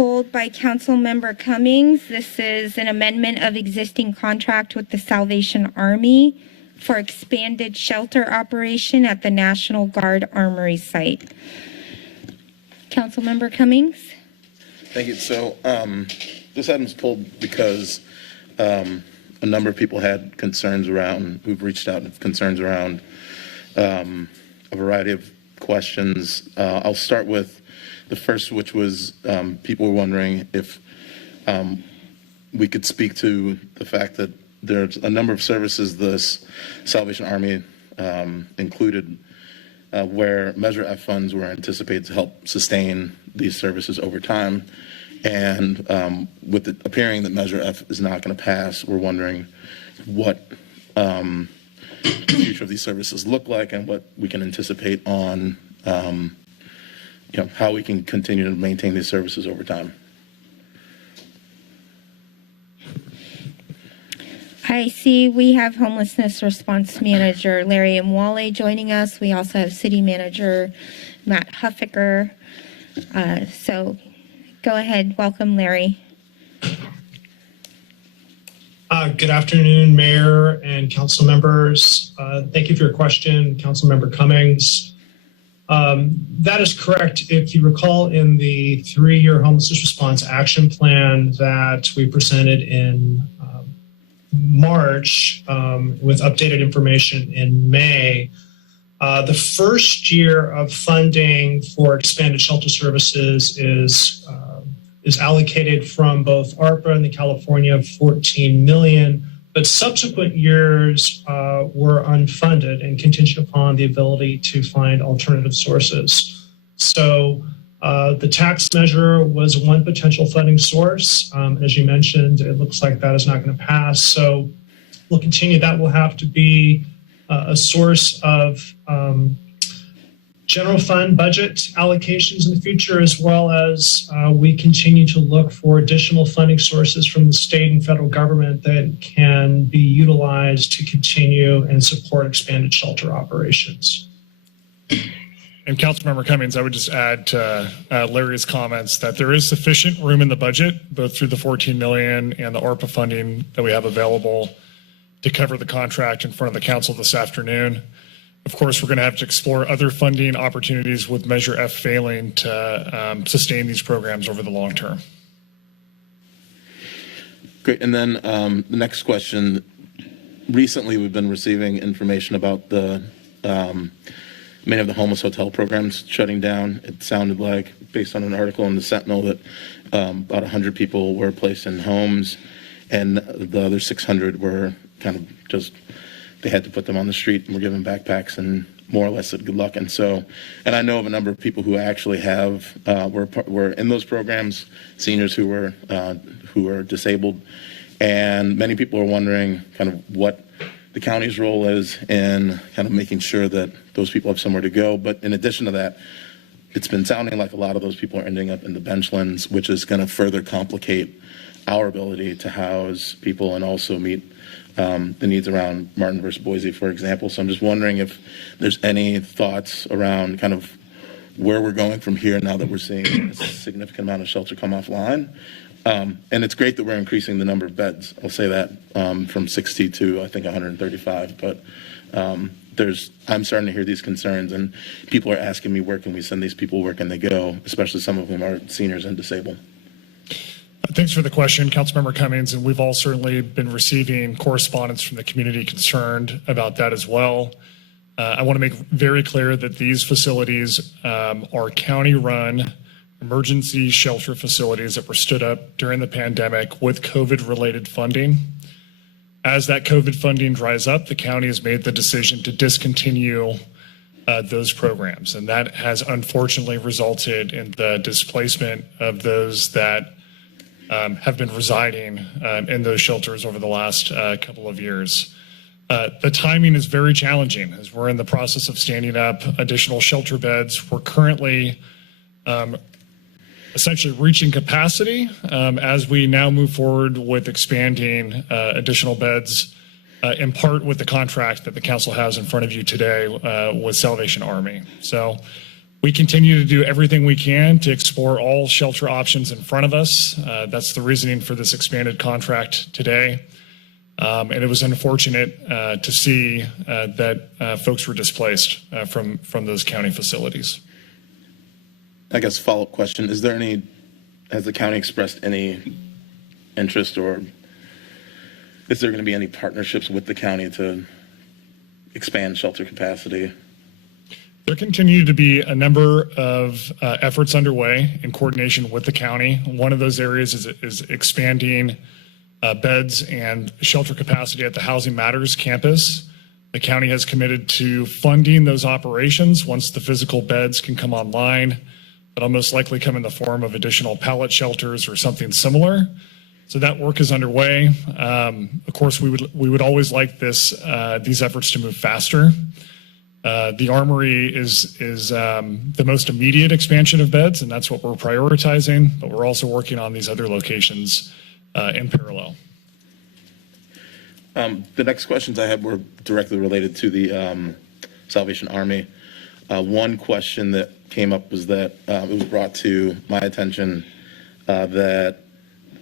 pulled by Councilmember Cummings. This is an amendment of existing contract with the Salvation Army for expanded shelter operation at the National Guard Armory site. Councilmember Cummings. Thank you. So this item's pulled because a number of people had concerns around, who've reached out with concerns around a variety of questions. I'll start with the first, which was people were wondering if we could speak to the fact that there's a number of services this Salvation Army included where Measure F funds were anticipated to help sustain these services over time. And with it appearing that Measure F is not going to pass, we're wondering what the future of these services look like and what we can anticipate on how we can continue to maintain these services over time. I see we have Homelessness Response Manager Larry Mwale joining us. We also have City Manager Matt Huffaker. So go ahead. Welcome, Larry. Good afternoon, Mayor and Council members. Thank you for your question, Councilmember Cummings. That is correct. If you recall, in the 3-year Homelessness Response Action Plan that we presented in March with updated information in May, the first year of funding for expanded shelter services is allocated from both ARPA and the California $14 million, but subsequent years were unfunded and contingent upon the ability to find alternative sources. So the tax measure was one potential funding source. As you mentioned, it looks like that is not going to pass. So we'll continue. That will have to be a source of general fund budget allocations in the future, as well as we continue to look for additional funding sources from the state and federal government that can be utilized to continue and support expanded shelter operations. And Councilmember Cummings, I would just add to Larry's comments that there is sufficient room in the budget, both through the $14 million and the ARPA funding that we have available to cover the contract in front of the council this afternoon. Of course, we're going to have to explore other funding opportunities with Measure F failing to sustain these programs over the long term. Great. And then the next question. Recently, we've been receiving information about the many of the homeless hotel programs shutting down. It sounded like, based on an article in the Sentinel, that about 100 people were placed in homes, and the other 600 were kind of just, they had to put them on the street and were given backpacks and more or less said good luck. And so, and I know of a number of people who actually have were in those programs, seniors who were disabled, and many people are wondering kind of what the county's role is in kind of making sure that those people have somewhere to go. But in addition to that, it's been sounding like a lot of those people are ending up in the benchlands, which is going to further complicate our ability to house people and also meet the needs around Martin versus Boise, for example. So I'm just wondering if there's any thoughts around kind of where we're going from here now that we're seeing a significant amount of shelter come offline. And it's great that we're increasing the number of beds. I'll say that from 60 to I think 135. But I'm starting to hear these concerns, and people are asking me, where can we send these people? Where can they go? Especially some of whom are seniors and disabled. Thanks for the question, Councilmember Cummings, and we've all certainly been receiving correspondence from the community concerned about that as well. I want to make very clear that these facilities are county-run emergency shelter facilities that were stood up during the pandemic with COVID-related funding. As that COVID funding dries up, the county has made the decision to discontinue those programs, and that has unfortunately resulted in the displacement of those that have been residing in those shelters over the last couple of years. The timing is very challenging as we're in the process of standing up additional shelter beds. We're currently essentially reaching capacity as we now move forward with expanding additional beds, in part with the contract that the council has in front of you today with Salvation Army. So We continue to do everything we can to explore all shelter options in front of us. That's the reasoning for this expanded contract today. And it was unfortunate to see that folks were displaced from those county facilities. I guess follow-up question, has the county expressed any interest, or is there going to be any partnerships with the county to expand shelter capacity? There continue to be a number of efforts underway in coordination with the county. One of those areas is expanding beds and shelter capacity at the Housing Matters campus. The county has committed to funding those operations once the physical beds can come online. That'll most likely come in the form of additional pallet shelters or something similar. So that work is underway. Of course, we would always like these efforts to move faster. The Armory is the most immediate expansion of beds, and that's what we're prioritizing, but we're also working on these other locations in parallel. The next questions I had were directly related to the Salvation Army. One question that came up was that it was brought to my attention that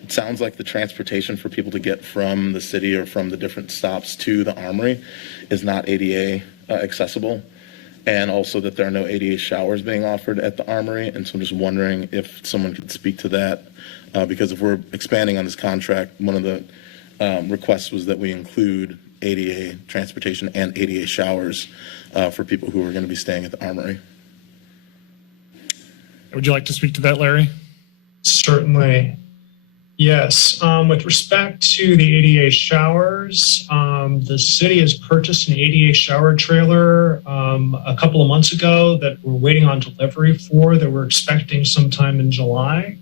it sounds like the transportation for people to get from the city or from the different stops to the Armory is not ADA accessible, and also that there are no ADA showers being offered at the Armory. And so I'm just wondering if someone could speak to that, because if we're expanding on this contract, one of the requests was that we include ADA transportation and ADA showers for people who are going to be staying at the Armory. Would you like to speak to that, Larry? Certainly. Yes. With respect to the ADA showers, the city has purchased an ADA shower trailer a couple of months ago that we're waiting on delivery for, that we're expecting sometime in July.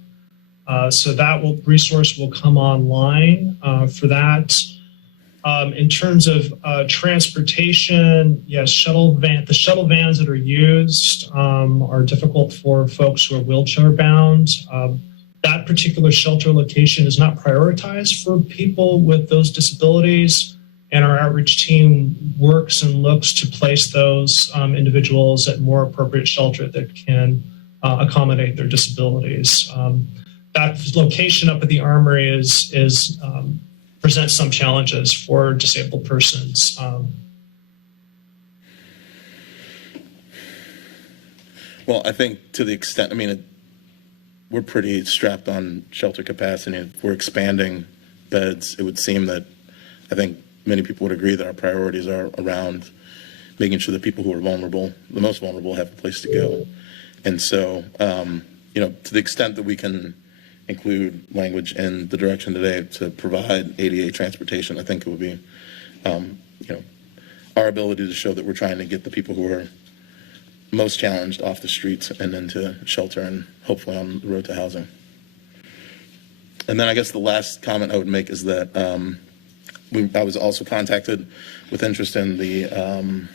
So that resource will come online for that. In terms of transportation, yes, the shuttle vans that are used are difficult for folks who are wheelchair bound. That particular shelter location is not prioritized for people with those disabilities, and our outreach team works and looks to place those individuals at more appropriate shelter that can accommodate their disabilities. That location up at the Armory presents some challenges for disabled persons. Well, I think to the extent, we're pretty strapped on shelter capacity. If we're expanding beds, it would seem that I think many people would agree that our priorities are around making sure that people who are vulnerable, the most vulnerable, have a place to go. And so, to the extent that we can include language in the direction today to provide ADA transportation, I think it would be, our ability to show that we're trying to get the people who are most challenged off the streets and into shelter and hopefully on the road to housing. And then I guess the last comment I would make is that I was also contacted with interest in the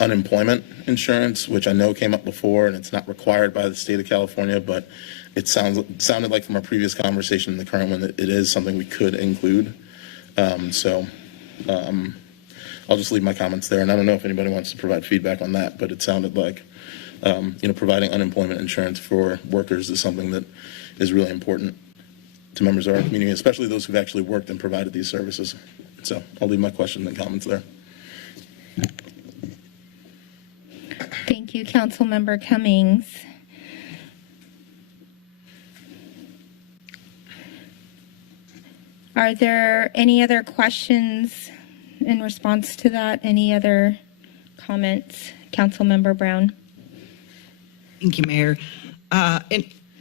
unemployment insurance, which I know came up before, and it's not required by the state of California, but it sounded like from our previous conversation and the current one that it is something we could include. I'll just leave my comments there, and I don't know if anybody wants to provide feedback on that, but it sounded like providing unemployment insurance for workers is something that is really important to members of our community, especially those who've actually worked and provided these services. So I'll leave my questions and comments there. Thank you, Councilmember Cummings. Are there any other questions in response to that? Any other comments? Councilmember Brown. Thank you, Mayor.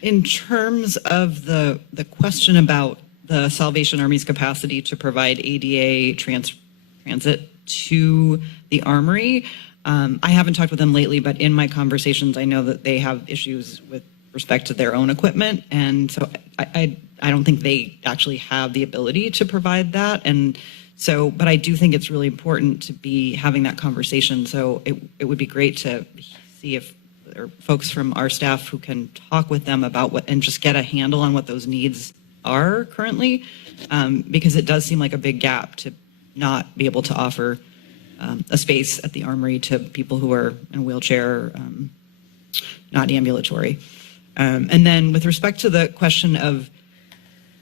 In terms of the question about the Salvation Army's capacity to provide ADA transit to the Armory, I haven't talked with them lately, but in my conversations, I know that they have issues with respect to their own equipment, and so I don't think they actually have the ability to provide that. And so, but I do think it's really important to be having that conversation. So it would be great to see if there are folks from our staff who can talk with them about what, and just get a handle on what those needs are currently, because it does seem like a big gap to not be able to offer a space at the Armory to people who are in a wheelchair, not ambulatory. And then with respect to the question of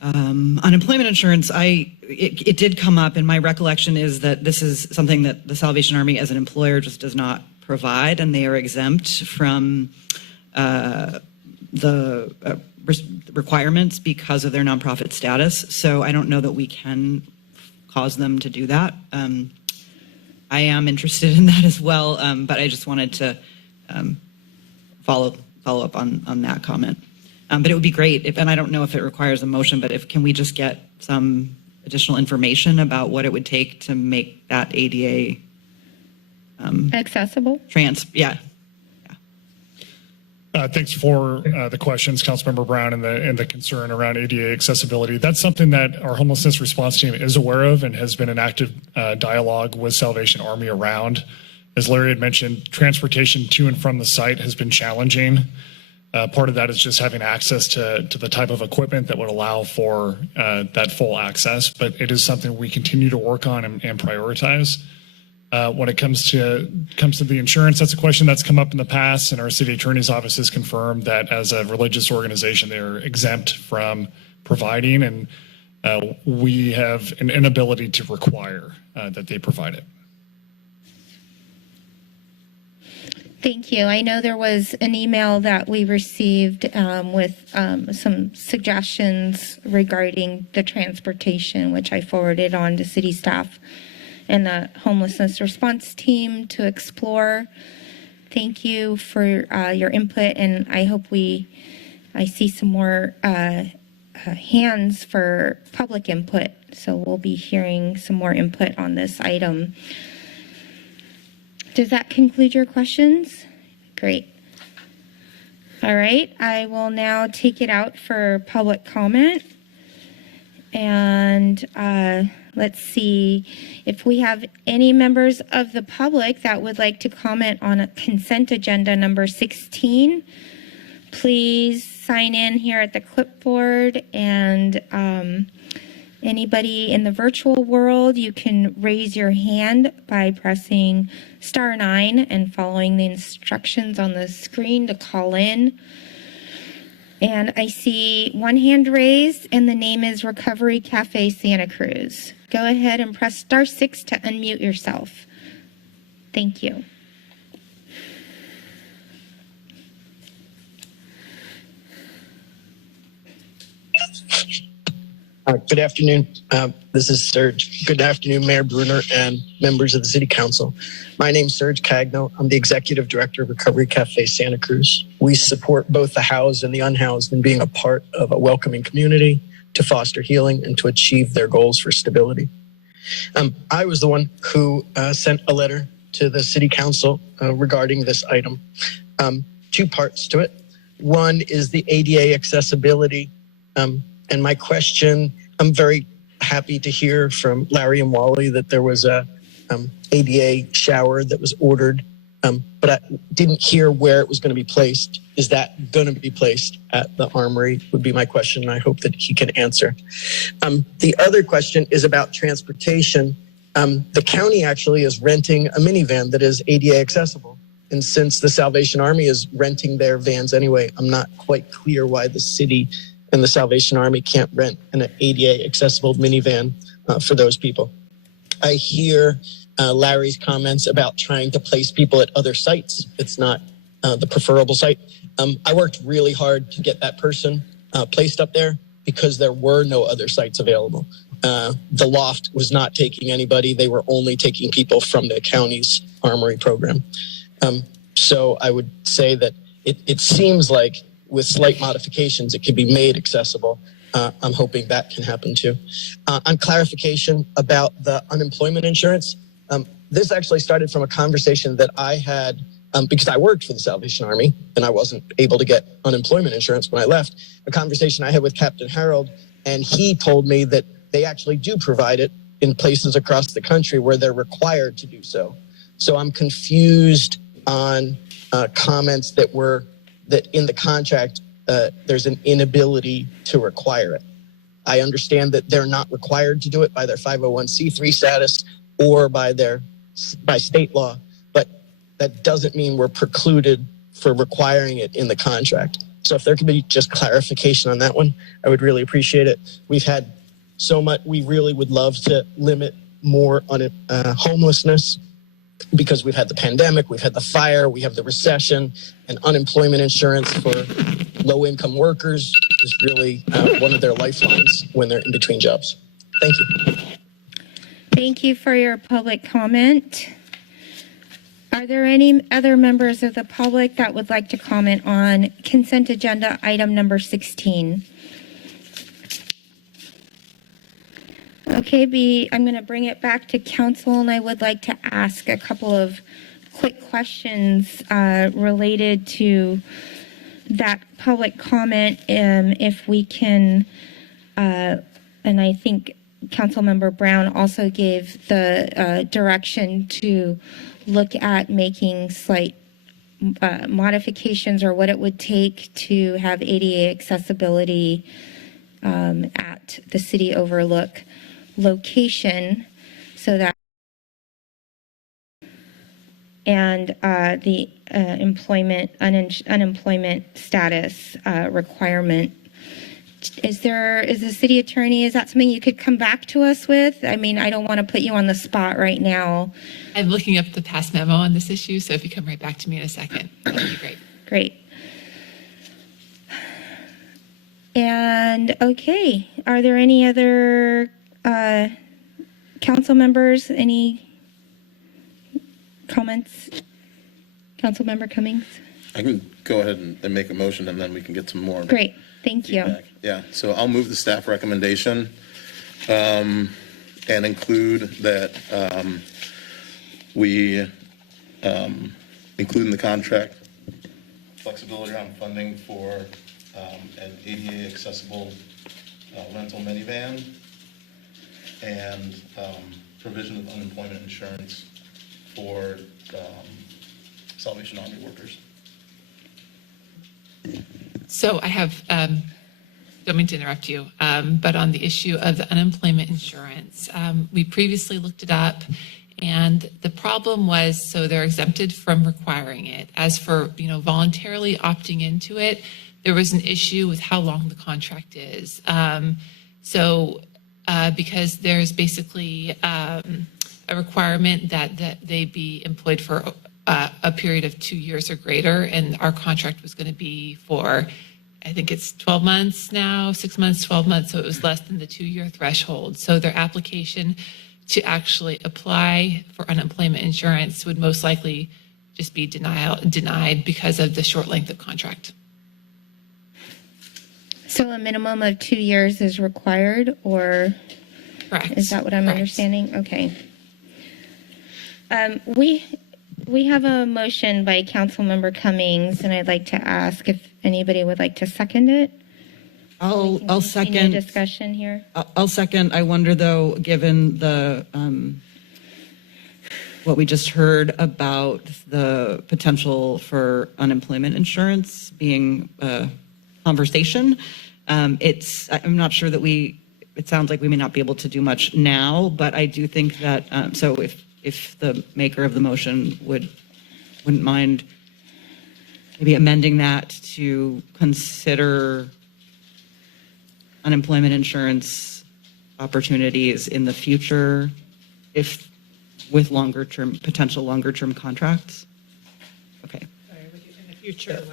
unemployment insurance, it did come up, and my recollection is that this is something that the Salvation Army as an employer just does not provide, and they are exempt from the requirements because of their nonprofit status. So I don't know that we can cause them to do that. I am interested in that as well, but I just wanted to follow up on that comment. But it would be great if, and I don't know if it requires a motion, but can we just get some additional information about what it would take to make that ADA Accessible? yeah. Thanks for the questions, Councilmember Brown, and the concern around ADA accessibility. That's something that our homelessness response team is aware of and has been in active dialogue with Salvation Army around. As Larry had mentioned, transportation to and from the site has been challenging. Part of that is just having access to the type of equipment that would allow for that full access, but it is something we continue to work on and prioritize. When it comes to the insurance, that's a question that's come up in the past, and our city attorney's office has confirmed that as a religious organization, they're exempt from providing, and we have an inability to require that they provide it. Thank you. I know there was an email that we received with some suggestions regarding the transportation, which I forwarded on to city staff and the homelessness response team to explore. Thank you for your input, and I hope I see some more hands for public input. So we'll be hearing some more input on this item. Does that conclude your questions? Great. All right, I will now take it out for public comment. And let's see if we have any members of the public that would like to comment on a consent agenda number 16. Please sign in here at the clipboard, and anybody in the virtual world, you can raise your hand by pressing *9 and following the instructions on the screen to call in. And I see one hand raised, and the name is Recovery Cafe Santa Cruz. Go ahead and press *6 to unmute yourself. Thank you. Good afternoon. This is Serge. Good afternoon, Mayor Brunner and members of the City Council. My name is Serge Cagno. I'm the Executive Director of Recovery Cafe Santa Cruz. We support both the housed and the unhoused in being a part of a welcoming community to foster healing and to achieve their goals for stability. I was the one who sent a letter to the City Council regarding this item. Two parts to it. One is the ADA accessibility. And my question, I'm very happy to hear from Larry and Wally that there was a ADA shower that was ordered, but I didn't hear where it was going to be placed. Is that going to be placed at the Armory would be my question, and I hope that he can answer. The other question is about transportation. The county actually is renting a minivan that is ADA accessible. And since the Salvation Army is renting their vans anyway, I'm not quite clear why the city and the Salvation Army can't rent an ADA accessible minivan for those people. I hear Larry's comments about trying to place people at other sites. It's not the preferable site. I worked really hard to get that person placed up there because there were no other sites available. The loft was not taking anybody. They were only taking people from the county's Armory program. So I would say that it seems like with slight modifications, it can be made accessible. I'm hoping that can happen too. On clarification about the unemployment insurance, this actually started from a conversation that I had because I worked for the Salvation Army and I wasn't able to get unemployment insurance when I left. A conversation I had with Captain Harold, and he told me that they actually do provide it in places across the country where they're required to do so. So I'm confused on comments that in the contract, there's an inability to require it. I understand that they're not required to do it by their 501c3 status or by their by state law, but that doesn't mean we're precluded for requiring it in the contract. So if there could be just clarification on that one, I would really appreciate it. We've had so much, we really would love to limit more on homelessness, because we've had the pandemic, we've had the fire, we have the recession, and unemployment insurance for low-income workers is really one of their lifelines when they're in between jobs. Thank you. Thank you for your public comment. Are there any other members of the public that would like to comment on consent agenda item number 16? Okay, I'm going to bring it back to council, and I would like to ask a couple of quick questions related to that public comment. If we can, and I think Councilmember Brown also gave the direction to look at making slight modifications or what it would take to have ADA accessibility at the City Overlook location, so that and the unemployment status requirement. Is the city attorney, is that something you could come back to us with? I mean, I don't want to put you on the spot right now. I'm looking up the past memo on this issue, so if you come right back to me in a second, that would be great. Great. And okay, are there any other council members? Any comments? Councilmember Cummings? I can go ahead and make a motion, and then we can get some more. Great, thank you. feedback. Yeah, so I'll move the staff recommendation and include that we include in the contract flexibility around funding for an ADA accessible rental minivan and provision of unemployment insurance for Salvation Army workers. So I have, don't mean to interrupt you, but on the issue of the unemployment insurance, we previously looked it up, and the problem was, so they're exempted from requiring it. As for, voluntarily opting into it, there was an issue with how long the contract is. Because there's basically a requirement that they be employed for a period of 2 years or greater, and our contract was going to be for, I think it's 12 months now, 6 months, 12 months, so it was less than the 2-year threshold. So their application to actually apply for unemployment insurance would most likely just be denied because of the short length of contract. So a minimum of 2 years is required, or Correct. is that what I'm Correct. understanding? Okay. We have a motion by Councilmember Cummings, and I'd like to ask if anybody would like to second it. I'll Continue second. discussion here. I'll second. I wonder, though, given the what we just heard about the potential for unemployment insurance being a conversation, I'm not sure that it sounds like we may not be able to do much now, but I do think that, so if the maker of the motion wouldn't mind maybe amending that to consider unemployment insurance opportunities in the future, if with potential longer term contracts. Okay. In the future.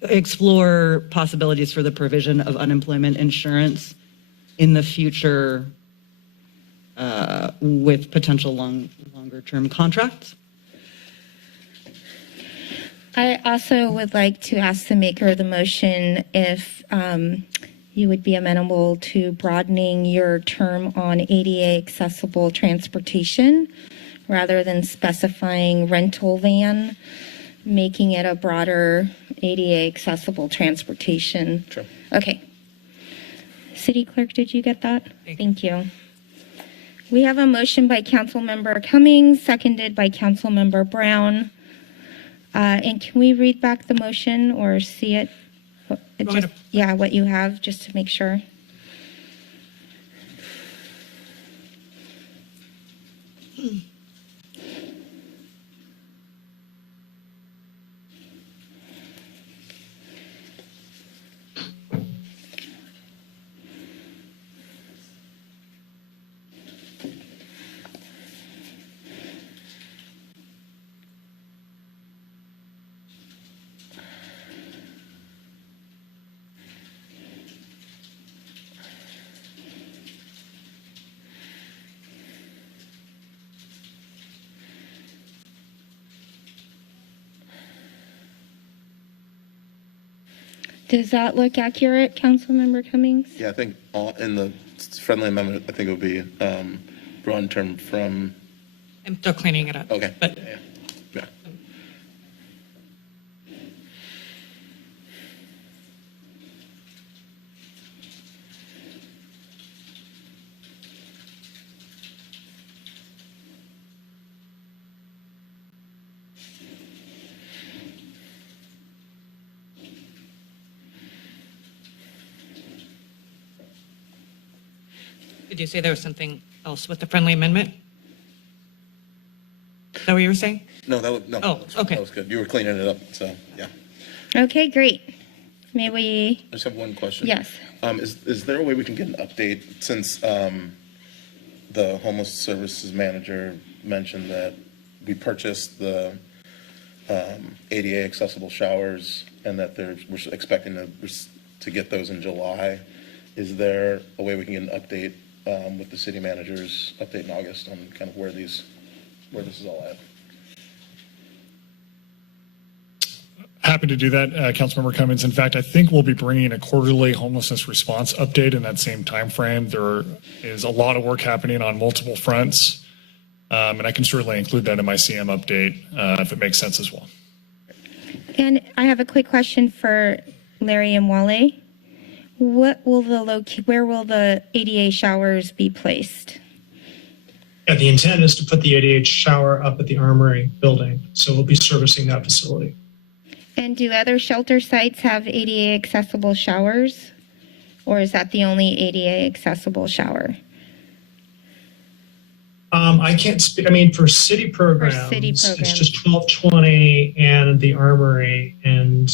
Explore possibilities for the provision of unemployment insurance in the future with potential longer term contracts. I also would like to ask the maker of the motion if you would be amenable to broadening your term on ADA accessible transportation rather than specifying rental van, making it a broader ADA accessible transportation. Sure. Okay. City Clerk, did you get that? Thank you. We have a motion by Councilmember Cummings, seconded by Councilmember Brown. And can we read back the motion or see it? What you have, just to make sure. Does that look accurate, Councilmember Cummings? Yeah, I think in the friendly amendment, I think it would be broad term from, I'm still cleaning it up. okay. But Yeah. did you say there was something else with the friendly amendment? Is that what you were saying? No, that was, no. Oh, okay. That was good. You were cleaning it up, so, yeah. Okay, great. May we, I just have one question. yes. Is there a way we can get an update since the homeless services manager mentioned that we purchased the ADA accessible showers and that we're expecting to get those in July? Is there a way we can get an update with the city manager's update in August on kind of where this is all at? Happy to do that, Councilmember Cummings. In fact, I think we'll be bringing a quarterly homelessness response update in that same time frame. There is a lot of work happening on multiple fronts, and I can certainly include that in my CM update if it makes sense as well. And I have a quick question for Larry and Wale. Where will the ADA showers be placed? Yeah, the intent is to put the ADA shower up at the Armory building, so we'll be servicing that facility. And do other shelter sites have ADA accessible showers? Or is that the only ADA accessible shower? I can't speak. I mean, for city programs, it's just 1220 and the Armory. And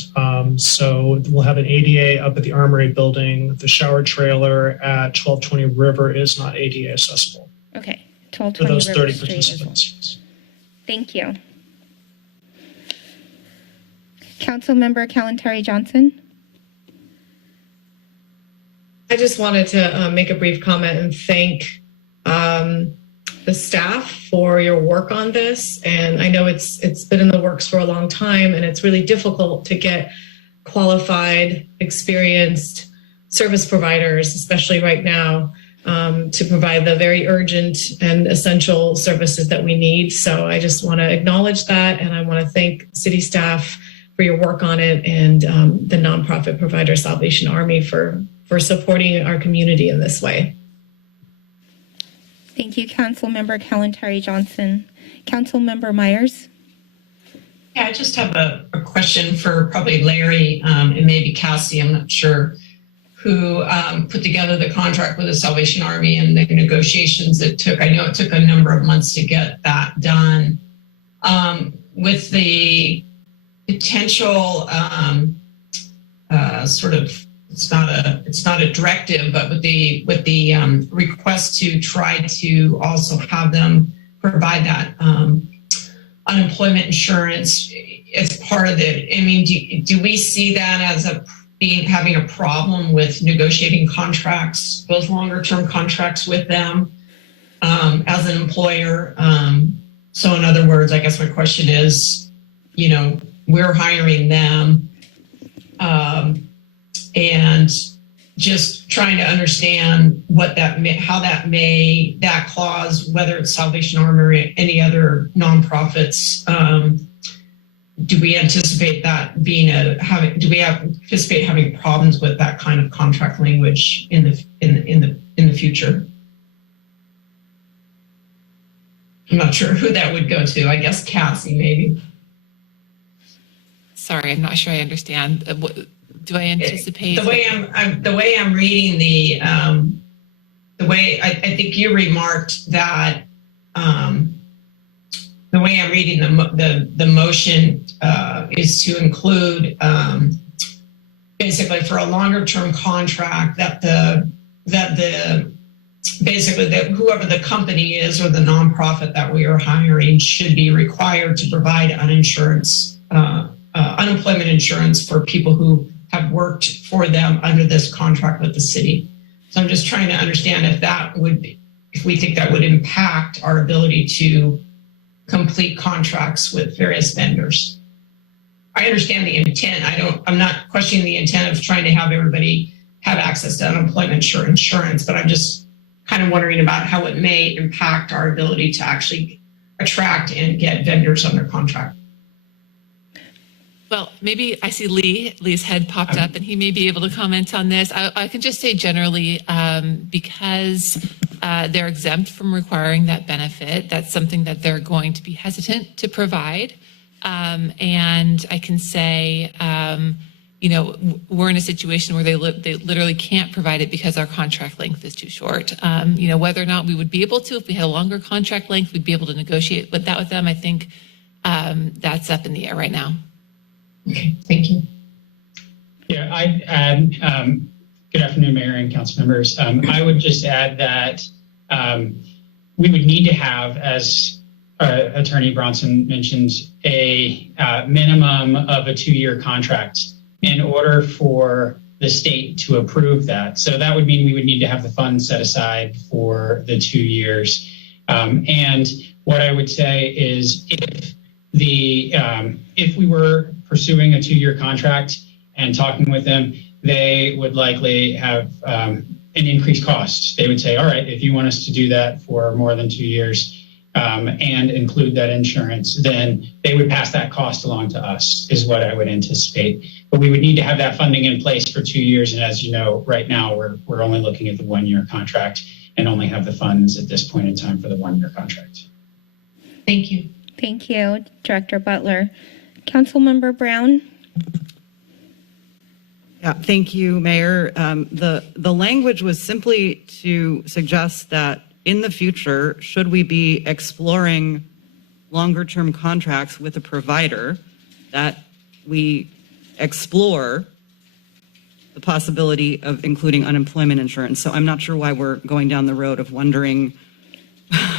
so we'll have an ADA up at the Armory building. The shower trailer at 1220 River is not ADA accessible. Okay, For 1220 those River 30 Street as well. participants. Thank you. Councilmember Kalantari Johnson. I just wanted to make a brief comment and thank the staff for your work on this. And I know it's been in the works for a long time, and it's really difficult to get qualified, experienced service providers, especially right now, to provide the very urgent and essential services that we need. So I just want to acknowledge that, and I want to thank city staff for your work on it, and the nonprofit provider Salvation Army for supporting our community in this way. Thank you, Councilmember Kalantari Johnson. Councilmember Myers. Yeah, I just have a question for probably Larry and maybe Cassie, I'm not sure, who put together the contract with the Salvation Army and the negotiations it took. I know it took a number of months to get that done. With the potential sort of, it's not a directive, but with the request to try to also have them provide that unemployment insurance as part of it. I mean, do we see that as having a problem with negotiating contracts, both longer term contracts with them as an employer? So in other words, I guess my question is, we're hiring them, and just trying to understand that clause, whether it's Salvation Army or any other nonprofits, do we anticipate that anticipate having problems with that kind of contract language in the future? I'm not sure who that would go to. I guess Cassie, maybe. Sorry, I'm not sure I understand. Do I anticipate the way I'm reading the way I think you remarked that the way I'm reading the motion is to include basically for a longer term contract that whoever the company is or the nonprofit that we are hiring should be required to provide unemployment insurance for people who have worked for them under this contract with the city. So I'm just trying to understand if we think that would impact our ability to complete contracts with various vendors. I understand the intent. I'm not questioning the intent of trying to have everybody have access to unemployment insurance, but I'm just kind of wondering about how it may impact our ability to actually attract and get vendors under contract. Well, maybe I see Lee's head popped up, and he may be able to comment on this. I can just say generally, because they're exempt from requiring that benefit, that's something that they're going to be hesitant to provide. And I can say, we're in a situation where they literally can't provide it because our contract length is too short. Whether or not we would be able to, if we had a longer contract length, we'd be able to negotiate with them. I think that's up in the air right now. Okay, thank you. Yeah, I'd add, good afternoon, Mayor and council members. I would just add that we would need to have, as Attorney Bronson mentioned, a minimum of a 2-year contract in order for the state to approve that. So that would mean we would need to have the funds set aside for the 2 years. And what I would say is if we were pursuing a 2-year contract and talking with them, they would likely have an increased cost. They would say, all right, if you want us to do that for more than 2 years and include that insurance, then they would pass that cost along to us, is what I would anticipate. But we would need to have that funding in place for 2 years. And as you know, right now, we're only looking at the 1-year contract and only have the funds at this point in time for the 1-year contract. Thank you. Thank you, Director Butler. Councilmember Brown? Yeah, thank you, Mayor. The language was simply to suggest that in the future, should we be exploring longer term contracts with a provider, that we explore the possibility of including unemployment insurance. So I'm not sure why we're going down the road of wondering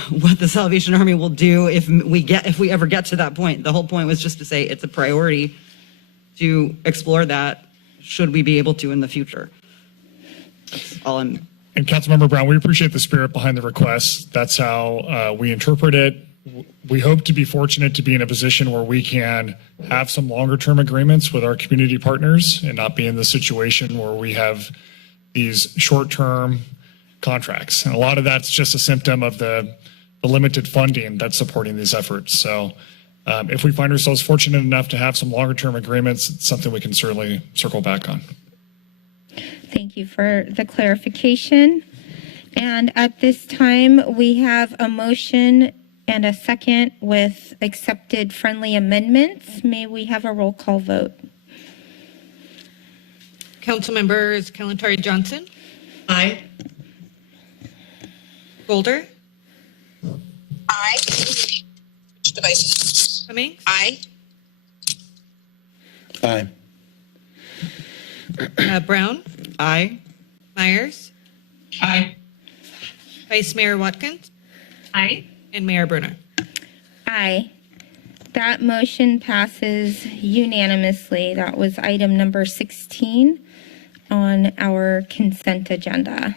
what the Salvation Army will do if we ever get to that point. The whole point was just to say it's a priority to explore that, should we be able to in the future. That's all I'm. And Councilmember Brown, we appreciate the spirit behind the request. That's how we interpret it. We hope to be fortunate to be in a position where we can have some longer term agreements with our community partners and not be in the situation where we have these short term contracts. And a lot of that's just a symptom of the limited funding that's supporting these efforts. So if we find ourselves fortunate enough to have some longer term agreements, it's something we can certainly circle back on. Thank you for the clarification. And at this time, we have a motion and a second with accepted friendly amendments. May we have a roll call vote? Council members Kalantari Johnson, Aye. Golder, Aye. Devices. Cummings, Aye. Aye. Brown, Aye. Myers, Aye. Vice Mayor Watkins, Aye. and Mayor Brunner. Aye. That motion passes unanimously. That was item number 16 on our consent agenda.